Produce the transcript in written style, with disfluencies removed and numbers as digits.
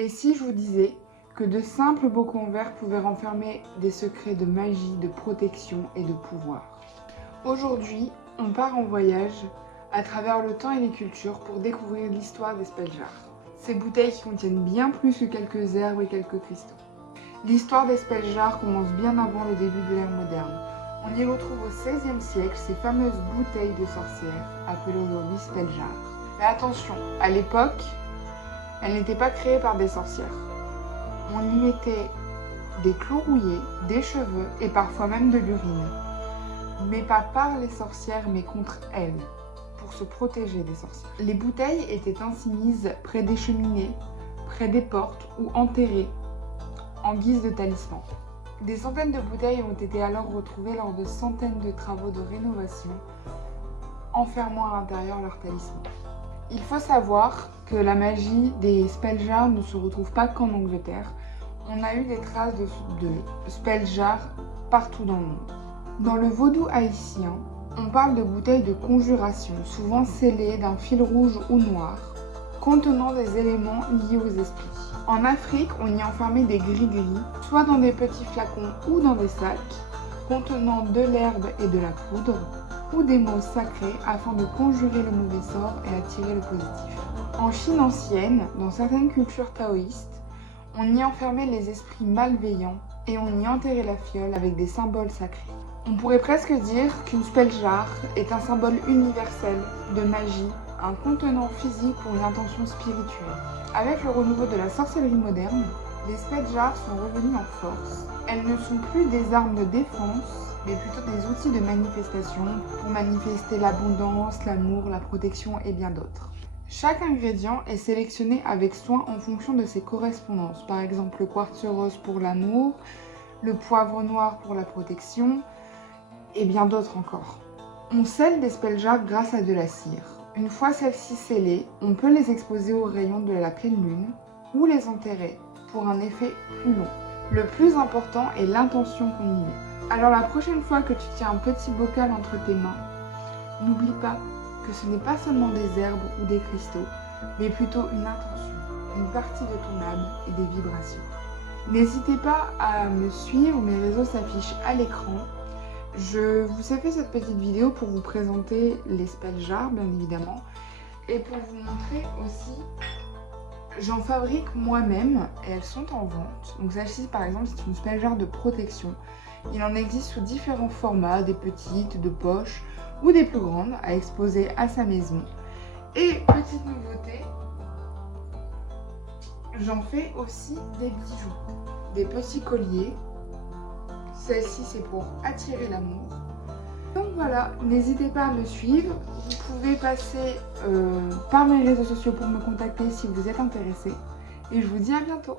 Et si je vous disais que de simples bocaux en verre pouvaient renfermer des secrets de magie, de protection et de pouvoir? Aujourd'hui, on part en voyage à travers le temps et les cultures pour découvrir l'histoire des spelljars. Ces bouteilles qui contiennent bien plus que quelques herbes et quelques cristaux. L'histoire des spelljars commence bien avant le début de l'ère moderne. On y retrouve au XVIe siècle ces fameuses bouteilles de sorcières, appelées aujourd'hui spelljars. Mais attention, à l'époque, elles n'étaient pas créées par des sorcières. On y mettait des clous rouillés, des cheveux et parfois même de l'urine. Mais pas par les sorcières, mais contre elles, pour se protéger des sorcières. Les bouteilles étaient ainsi mises près des cheminées, près des portes ou enterrées en guise de talisman. Des centaines de bouteilles ont été alors retrouvées lors de centaines de travaux de rénovation, enfermant à l'intérieur leurs talismans. Il faut savoir que la magie des spelljars ne se retrouve pas qu'en Angleterre. On a eu des traces de spelljars partout dans le monde. Dans le vaudou haïtien, on parle de bouteilles de conjuration, souvent scellées d'un fil rouge ou noir, contenant des éléments liés aux esprits. En Afrique, on y enfermait des gris-gris, soit dans des petits flacons ou dans des sacs, contenant de l'herbe et de la poudre, ou des mots sacrés afin de conjurer le mauvais sort et attirer le positif. En Chine ancienne, dans certaines cultures taoïstes, on y enfermait les esprits malveillants et on y enterrait la fiole avec des symboles sacrés. On pourrait presque dire qu'une spelljar est un symbole universel de magie, un contenant physique ou une intention spirituelle. Avec le renouveau de la sorcellerie moderne, les spelljars sont revenus en force. Elles ne sont plus des armes de défense, mais plutôt des outils de manifestation pour manifester l'abondance, l'amour, la protection et bien d'autres. Chaque ingrédient est sélectionné avec soin en fonction de ses correspondances. Par exemple, le quartz rose pour l'amour, le poivre noir pour la protection, et bien d'autres encore. On scelle des spelljars grâce à de la cire. Une fois celles-ci scellées, on peut les exposer aux rayons de la pleine lune ou les enterrer pour un effet plus long. Le plus important est l'intention qu'on y met. Alors la prochaine fois que tu tiens un petit bocal entre tes mains, n'oublie pas que ce n'est pas seulement des herbes ou des cristaux, mais plutôt une intention, une partie de ton âme et des vibrations. N'hésitez pas à me suivre, mes réseaux s'affichent à l'écran. Je vous ai fait cette petite vidéo pour vous présenter les spelljars, bien évidemment, et pour vous montrer aussi, j'en fabrique moi-même et elles sont en vente. Donc celle-ci, par exemple, c'est une spelljar de protection. Il en existe sous différents formats, des petites, de poche ou des plus grandes à exposer à sa maison. Et petite nouveauté, j'en fais aussi des bijoux, des petits colliers. Celle-ci, c'est pour attirer l'amour. Donc voilà, n'hésitez pas à me suivre. Vous pouvez passer par mes réseaux sociaux pour me contacter si vous êtes intéressé. Et je vous dis à bientôt.